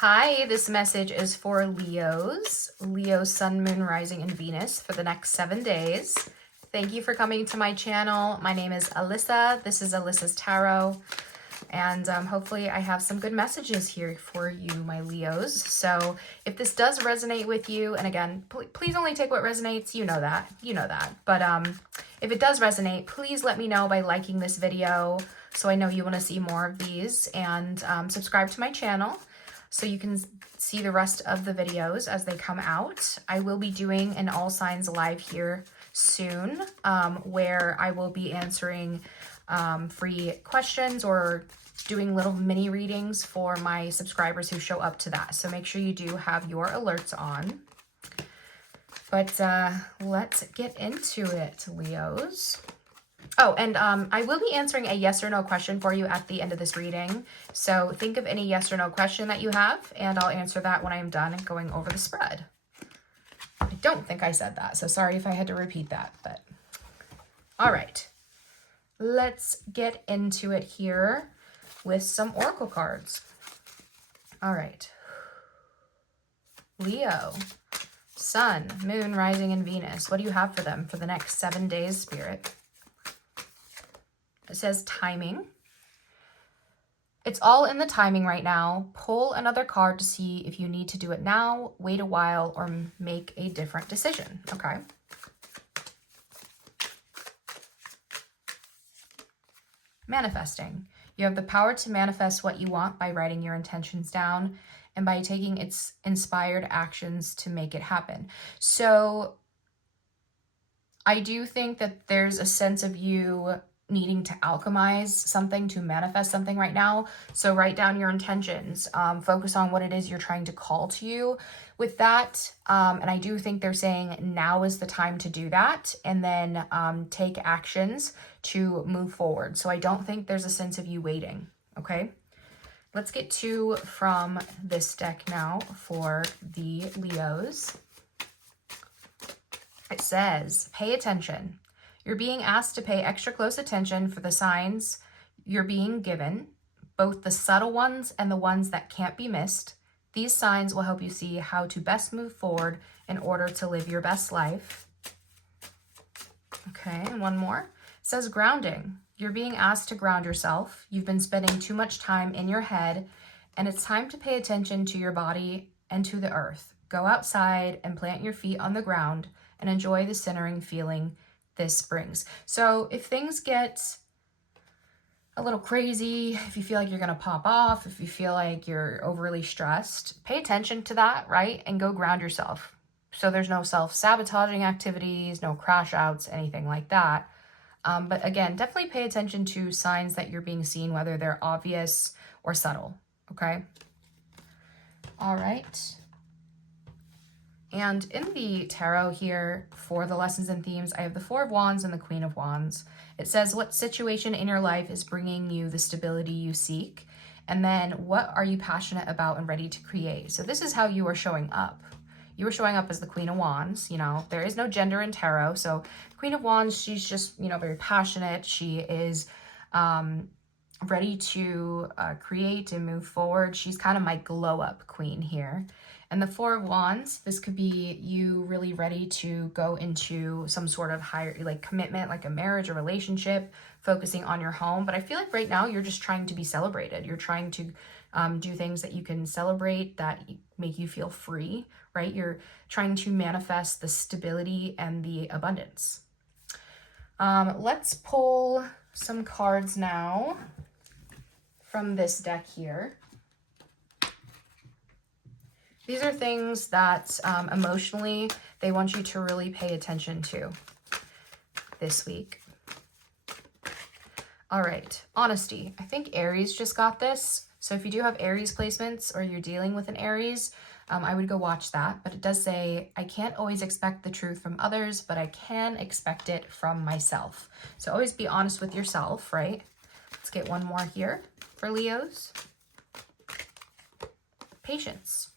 Hi, this message is for Leos, Leo, Sun, Moon, Rising, and Venus for the next 7 days. Thank you for coming to my channel. My name is Alyssa. This is Alyssa's Tarot. And hopefully I have some good messages here for you, my Leos. So if this does resonate with you, and again, please only take what resonates. You know that. But if it does resonate, please let me know by liking this video so I know you want to see more of these. And subscribe to my channel so you can see the rest of the videos as they come out. I will be doing an All Signs live here soon, where I will be answering free questions or doing little mini readings for my subscribers who show up to that. So make sure you do have your alerts on. But let's get into it, Leos. Oh, and I will be answering a yes or no question for you at the end of this reading. So think of any yes or no question that you have, and I'll answer that when I am done going over the spread. I don't think I said that, so sorry if I had to repeat that, but all right. Let's get into it here with some oracle cards. All right. Leo, Sun, Moon, Rising, and Venus. What do you have for them for the next 7 days, Spirit? It says timing. It's all in the timing right now. Pull another card to see if you need to do it now, wait a while, or make a different decision. Okay. Manifesting. You have the power to manifest what you want by writing your intentions down and by taking its inspired actions to make it happen. So I do think that there's a sense of you needing to alchemize something to manifest something right now. So write down your intentions, focus on what it is you're trying to call to you with that. And I do think they're saying now is the time to do that, and then take actions to move forward. So I don't think there's a sense of you waiting. Okay. Let's get two from this deck now for the Leos. It says, pay attention. You're being asked to pay extra close attention for the signs you're being given, both the subtle ones and the ones that can't be missed. These signs will help you see how to best move forward in order to live your best life. Okay, and one more. It says grounding. You're being asked to ground yourself. You've been spending too much time in your head, and it's time to pay attention to your body and to the earth. Go outside and plant your feet on the ground and enjoy the centering feeling this brings. So if things get a little crazy, if you feel like you're going to pop off, if you feel like you're overly stressed, pay attention to that, right? And go ground yourself. So there's no self-sabotaging activities, no crash outs, anything like that. But again, definitely pay attention to signs that you're being seen, whether they're obvious or subtle, okay? All right. And in the tarot here for the lessons and themes, I have the Four of Wands and the Queen of Wands. It says, what situation in your life is bringing you the stability you seek? And then what are you passionate about and ready to create? So this is how you are showing up. You are showing up as the Queen of Wands. You know, there is no gender in tarot. So Queen of Wands, she's just, you know, very passionate. She is ready to create and move forward. She's kind of my glow up queen here. And the Four of Wands, this could be you really ready to go into some sort of higher like commitment, like a marriage or relationship, focusing on your home. But I feel like right now you're just trying to be celebrated. You're trying to do things that you can celebrate, that make you feel free, right? You're trying to manifest the stability and the abundance. Let's pull some cards now from this deck here. These are things that emotionally they want you to really pay attention to this week. All right, honesty. I think Aries just got this. So if you do have Aries placements or you're dealing with an Aries, I would go watch that. But it does say, I can't always expect the truth from others, but I can expect it from myself. So always be honest with yourself, right? Let's get one more here for Leos. Patience.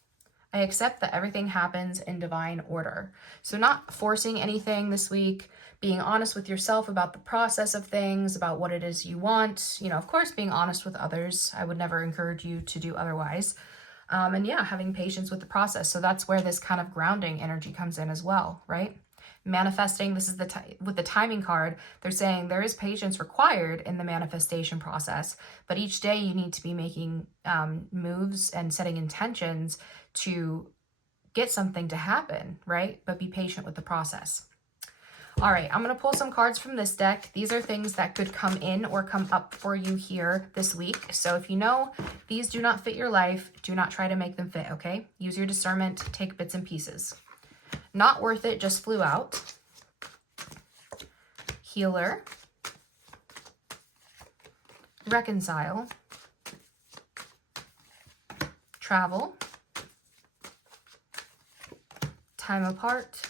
I accept that everything happens in divine order. So not forcing anything this week, being honest with yourself about the process of things, about what it is you want. You know, of course, being honest with others. I would never encourage you to do otherwise. And yeah, having patience with the process. So that's where this kind of grounding energy comes in as well, right? Manifesting, this is with the timing card, they're saying there is patience required in the manifestation process, but each day you need to be making moves and setting intentions to get something to happen, right? But be patient with the process. All right, I'm going to pull some cards from this deck. These are things that could come in or come up for you here this week. So if you know these do not fit your life, do not try to make them fit, okay? Use your discernment, take bits and pieces. Not worth it, just flew out. Healer. Reconcile. Travel. Time apart.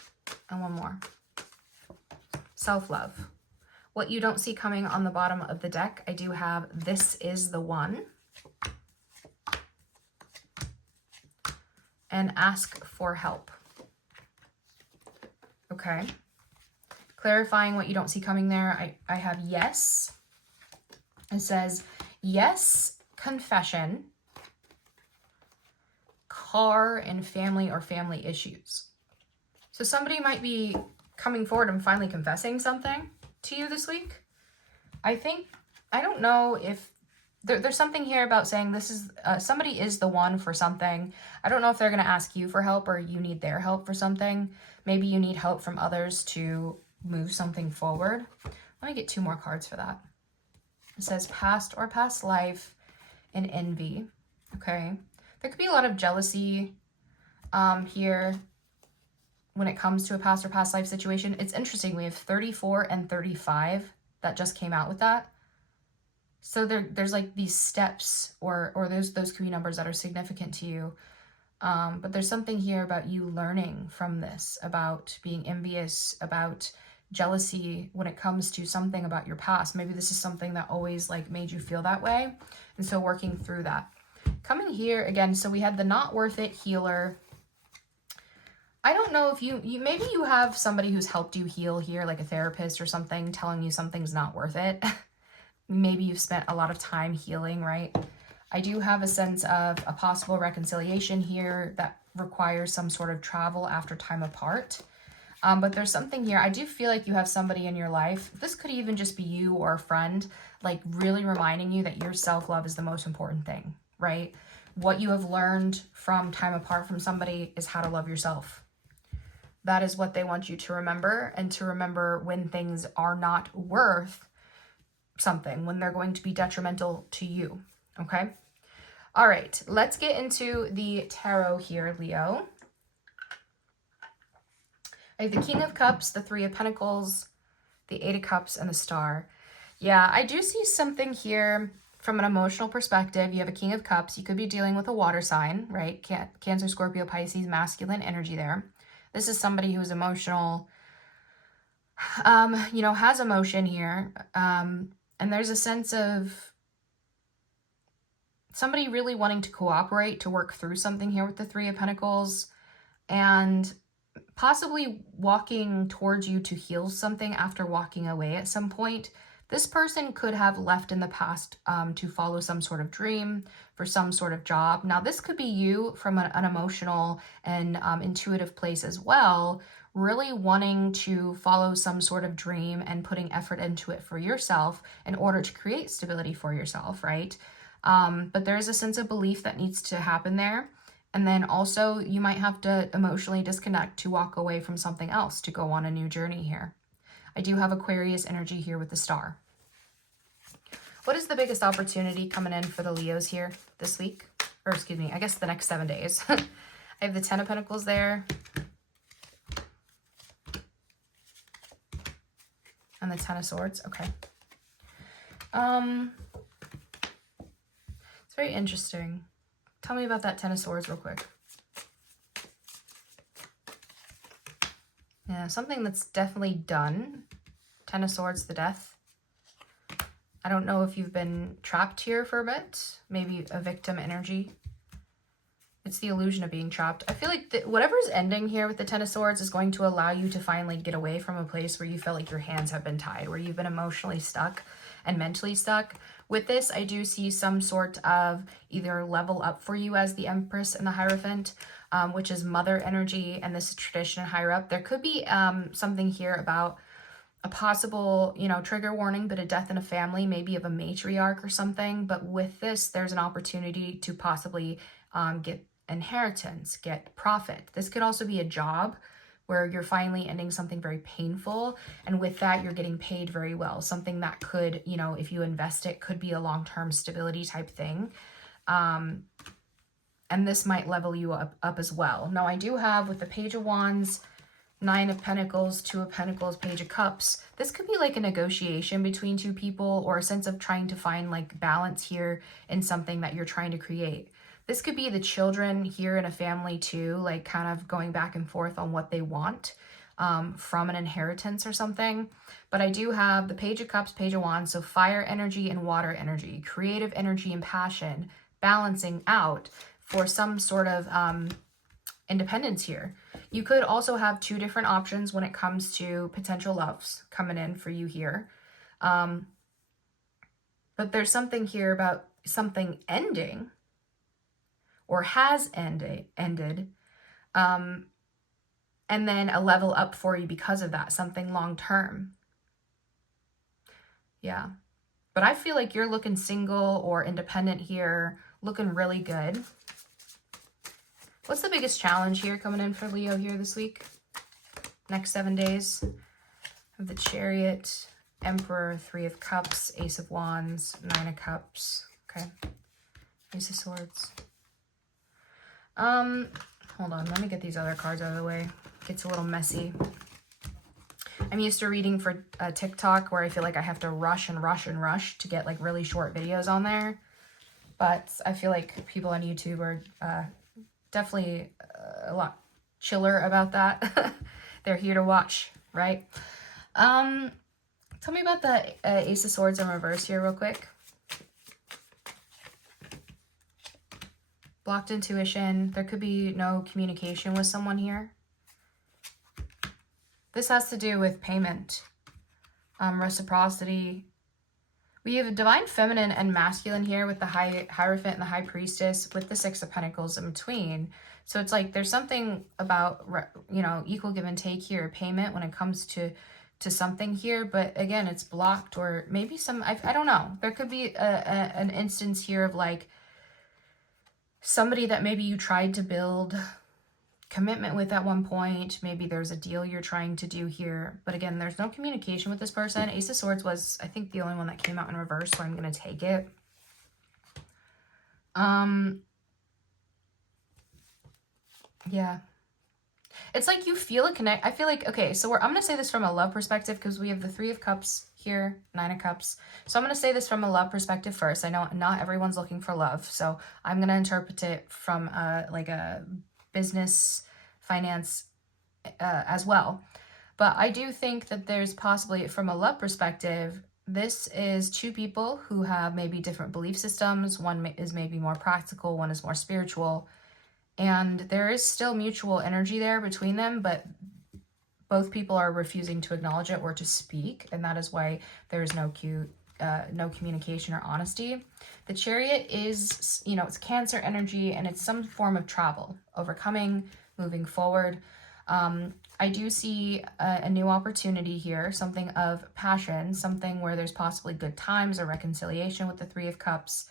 And one more. Self-love. What you don't see coming on the bottom of the deck, I do have This Is the One. And Ask for Help. Okay. Clarifying what you don't see coming there, I have Yes. It says, yes, confession, car, and family or family issues. So somebody might be coming forward and finally confessing something to you this week. I don't know if there's something here about saying this is somebody is the one for something. I don't know if they're going to ask you for help or you need their help for something. Maybe you need help from others to move something forward. Let me get 2 more cards for that. It says past or past life and envy. Okay. There could be a lot of jealousy here when it comes to a past or past life situation. It's interesting. We have 34 and 35 that just came out with that. So there's like these steps or those could be numbers that are significant to you. But there's something here about you learning from this, about being envious, about jealousy when it comes to something about your past. Maybe this is something that always like made you feel that way. And so working through that. Coming here again, so we had the not worth it healer. I don't know if you maybe you have somebody who's helped you heal here, like a therapist or something, telling you something's not worth it. Maybe you've spent a lot of time healing, right? I do have a sense of a possible reconciliation here that requires some sort of travel after time apart. But there's something here. I do feel like you have somebody in your life. This could even just be you or a friend, like really reminding you that your self-love is the most important thing, right? What you have learned from time apart from somebody is how to love yourself. That is what they want you to remember, and to remember when things are not worth something, when they're going to be detrimental to you, okay? All right, let's get into the tarot here, Leo. I have the King of Cups, the Three of Pentacles, the Eight of Cups, and the Star. Yeah, I do see something here from an emotional perspective. You have a King of Cups. You could be dealing with a water sign, right? Cancer, Scorpio, Pisces, masculine energy there. This is somebody who's emotional, has emotion here. And there's a sense of somebody really wanting to cooperate, to work through something here with the Three of Pentacles, and possibly walking towards you to heal something after walking away at some point. This person could have left in the past to follow some sort of dream, for some sort of job. Now, this could be you from an emotional and intuitive place as well, really wanting to follow some sort of dream and putting effort into it for yourself in order to create stability for yourself, right? But there is a sense of belief that needs to happen there. And then also you might have to emotionally disconnect to walk away from something else to go on a new journey here. I do have Aquarius energy here with the Star. What is the biggest opportunity coming in for the Leos here this week? Or excuse me, I guess the next 7 days. I have the Ten of Pentacles there. And the Ten of Swords. Okay. It's very interesting. Tell me about that Ten of Swords real quick. Yeah, something that's definitely done. Ten of Swords, the Death. I don't know if you've been trapped here for a bit. Maybe a victim energy. It's the illusion of being trapped. I feel like whatever's ending here with the Ten of Swords is going to allow you to finally get away from a place where you feel like your hands have been tied, where you've been emotionally stuck and mentally stuck, With this, I do see some sort of either level up for you as the Empress and the Hierophant, which is mother energy, and this is tradition higher up. There could be something here about a possible, trigger warning, but a death in a family, maybe of a matriarch or something. But with this, there's an opportunity to possibly get inheritance, get profit. This could also be a job where you're finally ending something very painful, and with that you're getting paid very well. Something that could, if you invest it, could be a long-term stability type thing. And this might level you up as well. Now I do have, with the Page of Wands, Nine of Pentacles, Two of Pentacles, Page of Cups, this could be like a negotiation between two people, or a sense of trying to find like balance here in something that you're trying to create. This could be the children here in a family too, like kind of going back and forth on what they want from an inheritance or something. But I do have the Page of Cups, Page of Wands, so fire energy and water energy, creative energy and passion, balancing out for some sort of independence here. You could also have two different options when it comes to potential loves coming in for you here. But there's something here about something ending, or has ended, and then a level up for you because of that, something long term. Yeah. But I feel like you're looking single or independent here, looking really good. What's the biggest challenge here coming in for Leo here this week? Next 7 days? Of the Chariot, Emperor, Three of Cups, Ace of Wands, Nine of Cups. Okay. Ace of Swords. Hold on, let me get these other cards out of the way. It gets a little messy. I'm used to reading for TikTok, where I feel like I have to rush to get like really short videos on there. But I feel like people on YouTube are definitely a lot chiller about that. They're here to watch, right? Tell me about the Ace of Swords in reverse here real quick. Blocked intuition. There could be no communication with someone here. This has to do with payment, reciprocity. We have a divine feminine and masculine here with the Hierophant and the High Priestess, with the Six of Pentacles in between. So it's like there's something about, equal give and take here, payment when it comes to something here. But again, it's blocked, or maybe I don't know. There could be an instance here of like somebody that maybe you tried to build commitment with at one point. Maybe there's a deal you're trying to do here, but again, there's no communication with this person. Ace of Swords was, I think, the only one that came out in reverse, so I'm going to take it. Yeah, it's like you feel a connect. I feel like, okay, so I'm going to say this from a love perspective, because we have the Three of Cups here, Nine of Cups. So I'm going to say this from a love perspective first. I know not everyone's looking for love, so I'm going to interpret it from like a business, finance as well. But I do think that there's possibly, from a love perspective, this is two people who have maybe different belief systems. One is maybe more practical, one is more spiritual, and there is still mutual energy there between them, but both people are refusing to acknowledge it or to speak, and that is why there's no communication or honesty. The Chariot is, it's Cancer energy, and it's some form of travel, overcoming, moving forward. I do see a new opportunity here, something of passion, something where there's possibly good times or reconciliation with the Three of Cups,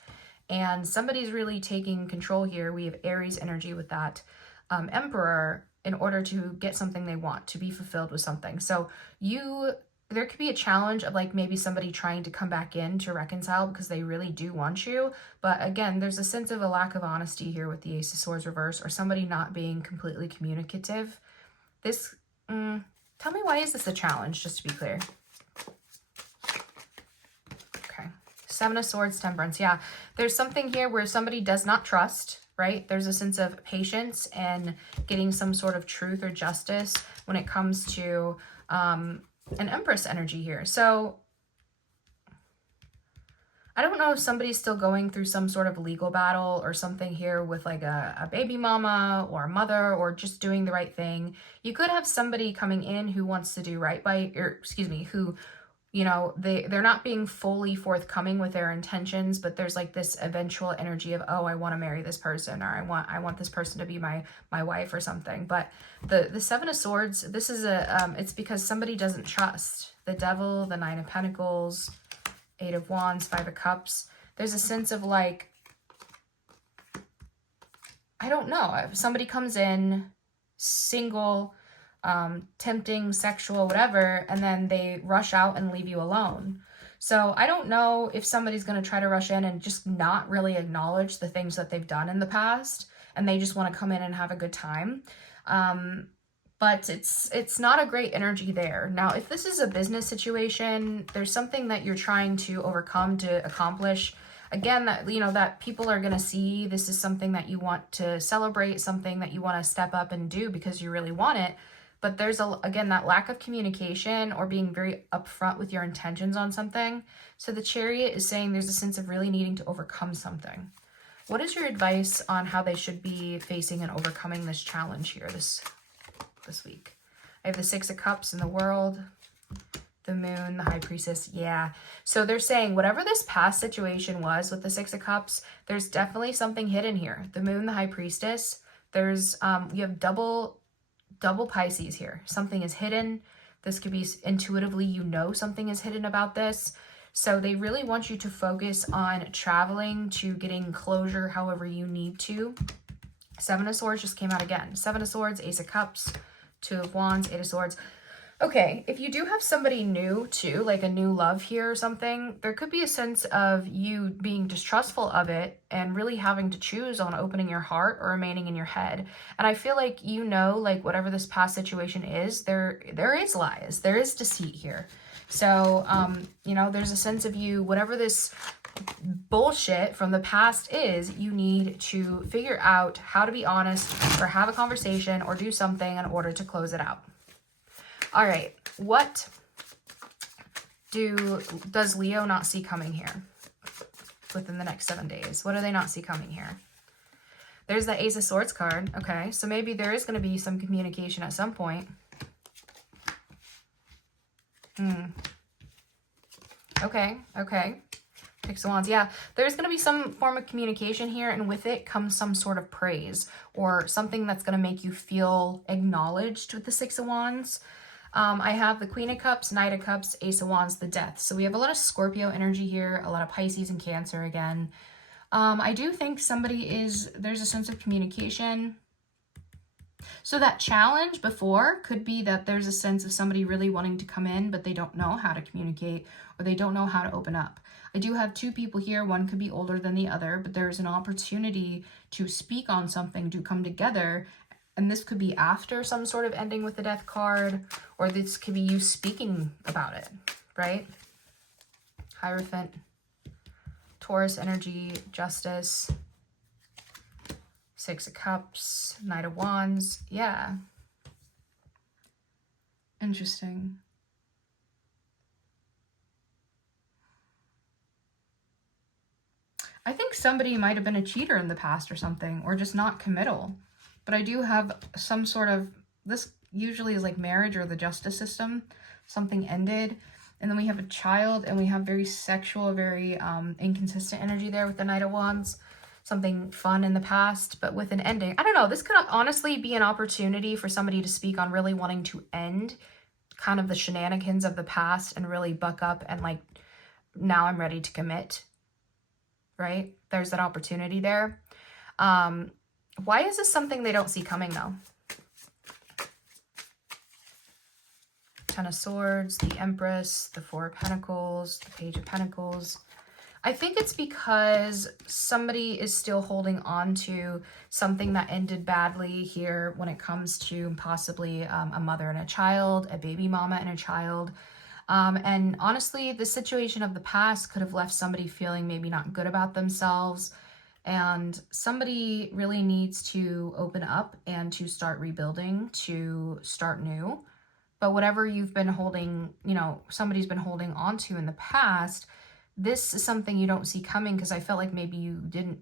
and somebody's really taking control here. We have Aries energy with that Emperor, in order to get something they want, to be fulfilled with something. So there could be a challenge of like maybe somebody trying to come back in to reconcile because they really do want you. But again, there's a sense of a lack of honesty here with the Ace of Swords reverse, or somebody not being completely communicative. This, tell me, why is this a challenge, just to be clear? Okay. Seven of Swords, Temperance. Yeah, there's something here where somebody does not trust, right? There's a sense of patience and getting some sort of truth or justice when it comes to an Empress energy here. So I don't know if somebody's still going through some sort of legal battle or something here with like a baby mama or a mother, or just doing the right thing. You could have somebody coming in who wants to do right by, or excuse me, who, you know, they're not being fully forthcoming with their intentions, but there's like this eventual energy of, oh, I want to marry this person, or I want this person to be my wife or something. But the Seven of Swords, this is it's because somebody doesn't trust. The Devil, the Nine of Pentacles, Eight of Wands, Five of Cups. There's a sense of like, I don't know, if somebody comes in single, tempting, sexual, whatever, and then they rush out and leave you alone. So I don't know if somebody's going to try to rush in and just not really acknowledge the things that they've done in the past, and they just want to come in and have a good time. But it's not a great energy there. Now, if this is a business situation, there's something that you're trying to overcome, to accomplish. Again, that, you know, that people are going to see this is something that you want to celebrate, something that you want to step up and do because you really want it. But there's, again, that lack of communication or being very upfront with your intentions on something. So the Chariot is saying there's a sense of really needing to overcome something. What is your advice on how they should be facing and overcoming this challenge here this week? I have the Six of Cups in the World, the Moon, the High Priestess. Yeah. So they're saying whatever this past situation was with the Six of Cups, there's definitely something hidden here. The Moon, the High Priestess. There's, you have double Pisces here. Something is hidden. This could be intuitively, you know, something is hidden about this. So they really want you to focus on traveling, to getting closure however you need to. Seven of Swords just came out again. Seven of Swords, Ace of Cups, Two of Wands, Eight of Swords. Okay, if you do have somebody new too, like a new love here or something, there could be a sense of you being distrustful of it and really having to choose on opening your heart or remaining in your head. And I feel like, you know, like whatever this past situation is, there is lies, there is deceit here. So, you know, there's a sense of you, whatever this bullshit from the past is, you need to figure out how to be honest or have a conversation or do something in order to close it out. All right, what does Leo not see coming here within the next 7 days? What do they not see coming here? There's the Ace of Swords card. Okay, so maybe there is going to be some communication at some point. Okay. Six of Wands. Yeah, there's going to be some form of communication here, and with it comes some sort of praise or something that's going to make you feel acknowledged with the Six of Wands. I have the Queen of Cups, Knight of Cups, Ace of Wands, the Death. So we have a lot of Scorpio energy here, a lot of Pisces and Cancer again. I do think there's a sense of communication. So that challenge before could be that there's a sense of somebody really wanting to come in, but they don't know how to communicate or they don't know how to open up. I do have two people here. One could be older than the other, but there's an opportunity to speak on something, to come together. And this could be after some sort of ending with the Death card, or this could be you speaking about it, right? Hierophant, Taurus energy, Justice, Six of Cups, Knight of Wands. Yeah. Interesting. I think somebody might have been a cheater in the past or something, or just not committal. But I do have some sort of, this usually is like marriage or the justice system. Something ended. And then we have a child, and we have very sexual, very inconsistent energy there with the Knight of Wands. Something fun in the past, but with an ending. I don't know. This could honestly be an opportunity for somebody to speak on really wanting to end kind of the shenanigans of the past and really buck up and like, now I'm ready to commit, right? There's that opportunity there. Why is this something they don't see coming though? Ten of Swords, the Empress, the Four of Pentacles, the Page of Pentacles. I think it's because somebody is still holding on to something that ended badly here when it comes to possibly a mother and a child, a baby mama and a child. And honestly, the situation of the past could have left somebody feeling maybe not good about themselves. And somebody really needs to open up and to start rebuilding, to start new. But whatever you've been holding, you know, somebody's been holding on to in the past, this is something you don't see coming because I felt like maybe you didn't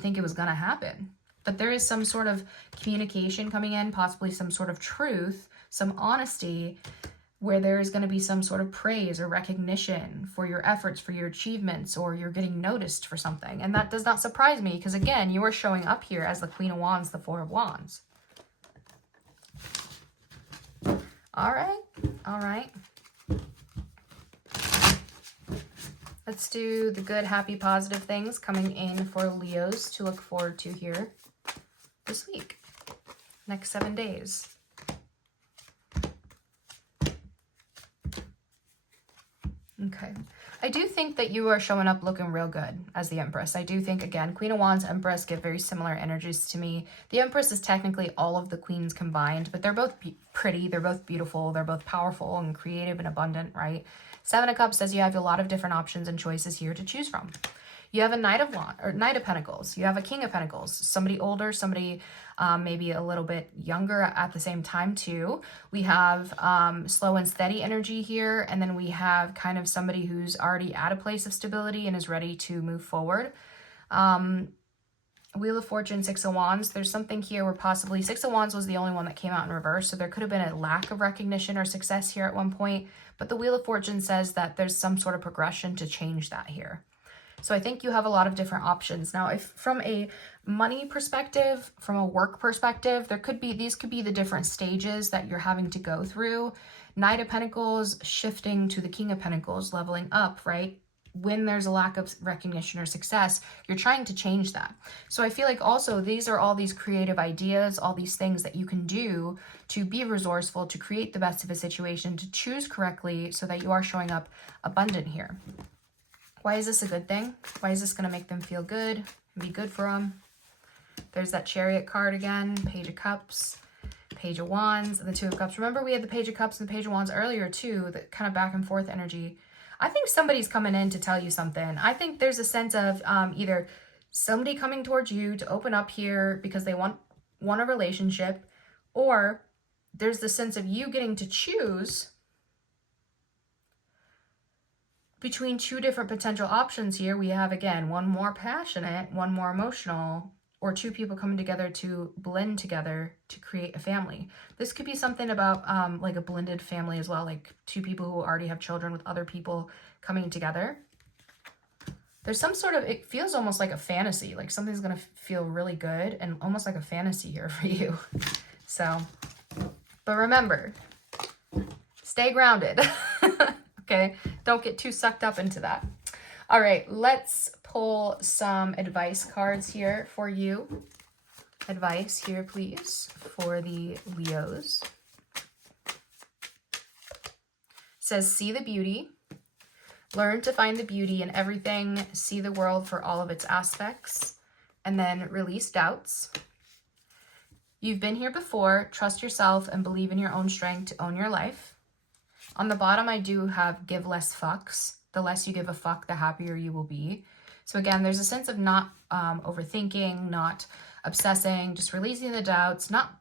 think it was going to happen. But there is some sort of communication coming in, possibly some sort of truth, some honesty where there's going to be some sort of praise or recognition for your efforts, for your achievements, or you're getting noticed for something. And that does not surprise me because, again, you are showing up here as the Queen of Wands, the Four of Wands. All right. All right. Let's do the good, happy, positive things coming in for Leos to look forward to here this week. Next 7 days. Okay. I do think that you are showing up looking real good as the Empress. I do think, again, Queen of Wands, Empress give very similar energies to me. The Empress is technically all of the queens combined, but they're both pretty, they're both beautiful, they're both powerful and creative and abundant, right? Seven of Cups says you have a lot of different options and choices here to choose from. You have a Knight of Pentacles. You have a King of Pentacles. Somebody older, somebody maybe a little bit younger at the same time too. We have slow and steady energy here. And then we have kind of somebody who's already at a place of stability and is ready to move forward. Wheel of Fortune, Six of Wands. There's something here where possibly Six of Wands was the only one that came out in reverse. So there could have been a lack of recognition or success here at one point. But the Wheel of Fortune says that there's some sort of progression to change that here. So I think you have a lot of different options. Now, if from a money perspective, from a work perspective, these could be the different stages that you're having to go through. Knight of Pentacles shifting to the King of Pentacles, leveling up, right? When there's a lack of recognition or success, you're trying to change that. So I feel like also these are all these creative ideas, all these things that you can do to be resourceful, to create the best of a situation, to choose correctly so that you are showing up abundant here. Why is this a good thing? Why is this going to make them feel good and be good for them? There's that Chariot card again, Page of Cups, Page of Wands, and the Two of Cups. Remember, we had the Page of Cups and the Page of Wands earlier too, that kind of back and forth energy. I think somebody's coming in to tell you something. I think there's a sense of either somebody coming towards you to open up here because they want a relationship, or there's the sense of you getting to choose between two different potential options here. We have, again, one more passionate, one more emotional, or two people coming together to blend together to create a family. This could be something about like a blended family as well, like two people who already have children with other people coming together. There's some sort of, it feels almost like a fantasy, like something's going to feel really good and almost like a fantasy here for you. So, but remember, stay grounded. Okay, don't get too sucked up into that. All right, let's pull some advice cards here for you. Advice here, please, for the Leos. It says, see the beauty. Learn to find the beauty in everything. See the world for all of its aspects. And then release doubts. You've been here before. Trust yourself and believe in your own strength to own your life. On the bottom, I do have give less fucks. The less you give a fuck, the happier you will be. So again, there's a sense of not overthinking, not obsessing, just releasing the doubts, not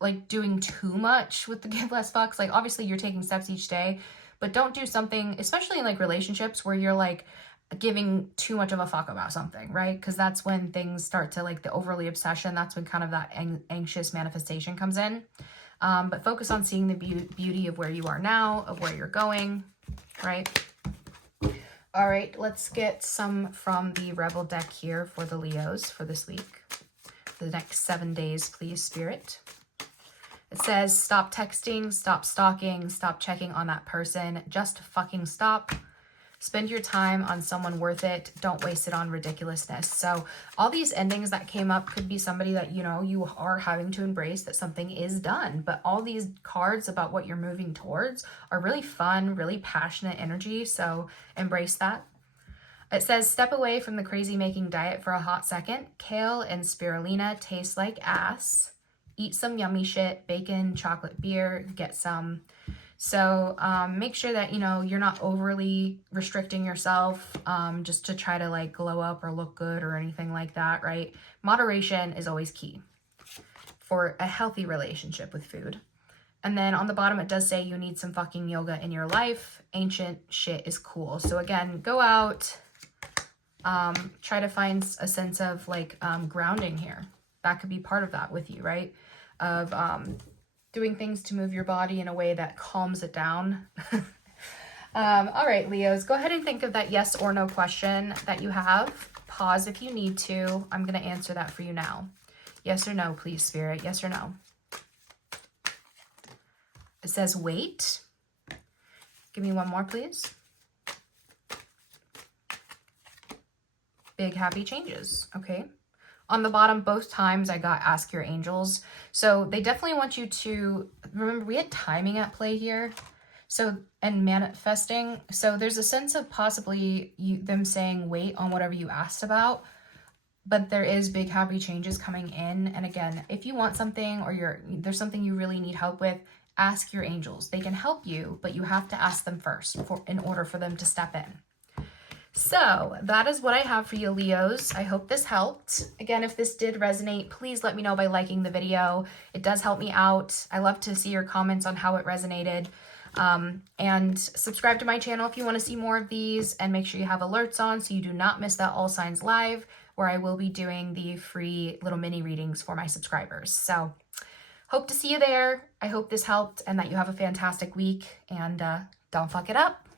like doing too much with the give less fucks. Like obviously you're taking steps each day, but don't do something, especially in like relationships where you're like giving too much of a fuck about something, right? Because that's when things start to like the overly obsession. That's when kind of that anxious manifestation comes in. But focus on seeing the beauty of where you are now, of where you're going, right? All right, let's get some from the Rebel deck here for the Leos for this week. For the next 7 days, please, Spirit. It says, stop texting, stop stalking, stop checking on that person. Just fucking stop. Spend your time on someone worth it. Don't waste it on ridiculousness. So all these endings that came up could be somebody that, you know, you are having to embrace that something is done. But all these cards about what you're moving towards are really fun, really passionate energy. So embrace that. It says, step away from the crazy making diet for a hot second. Kale and spirulina taste like ass. Eat some yummy shit, bacon, chocolate, beer, get some. So make sure that, you know, you're not overly restricting yourself just to try to like glow up or look good or anything like that, right? Moderation is always key for a healthy relationship with food. And then on the bottom, it does say you need some fucking yoga in your life. Ancient shit is cool. So again, go out, try to find a sense of like grounding here. That could be part of that with you, right? Of doing things to move your body in a way that calms it down. All right, Leos, go ahead and think of that yes or no question that you have. Pause if you need to. I'm going to answer that for you now. Yes or no, please, Spirit. Yes or no. It says wait. Give me one more, please. Big happy changes. Okay. On the bottom, both times I got ask your angels. So they definitely want you to remember we had timing at play here. So, and manifesting. So there's a sense of possibly them saying wait on whatever you asked about, but there is big happy changes coming in. And again, if you want something or there's something you really need help with, ask your angels. They can help you, but you have to ask them first in order for them to step in. So that is what I have for you, Leos. I hope this helped. Again, if this did resonate, please let me know by liking the video. It does help me out. I love to see your comments on how it resonated. And subscribe to my channel if you want to see more of these, and make sure you have alerts on so you do not miss that All Signs Live, where I will be doing the free little mini readings for my subscribers. So hope to see you there. I hope this helped and that you have a fantastic week, and don't fuck it up.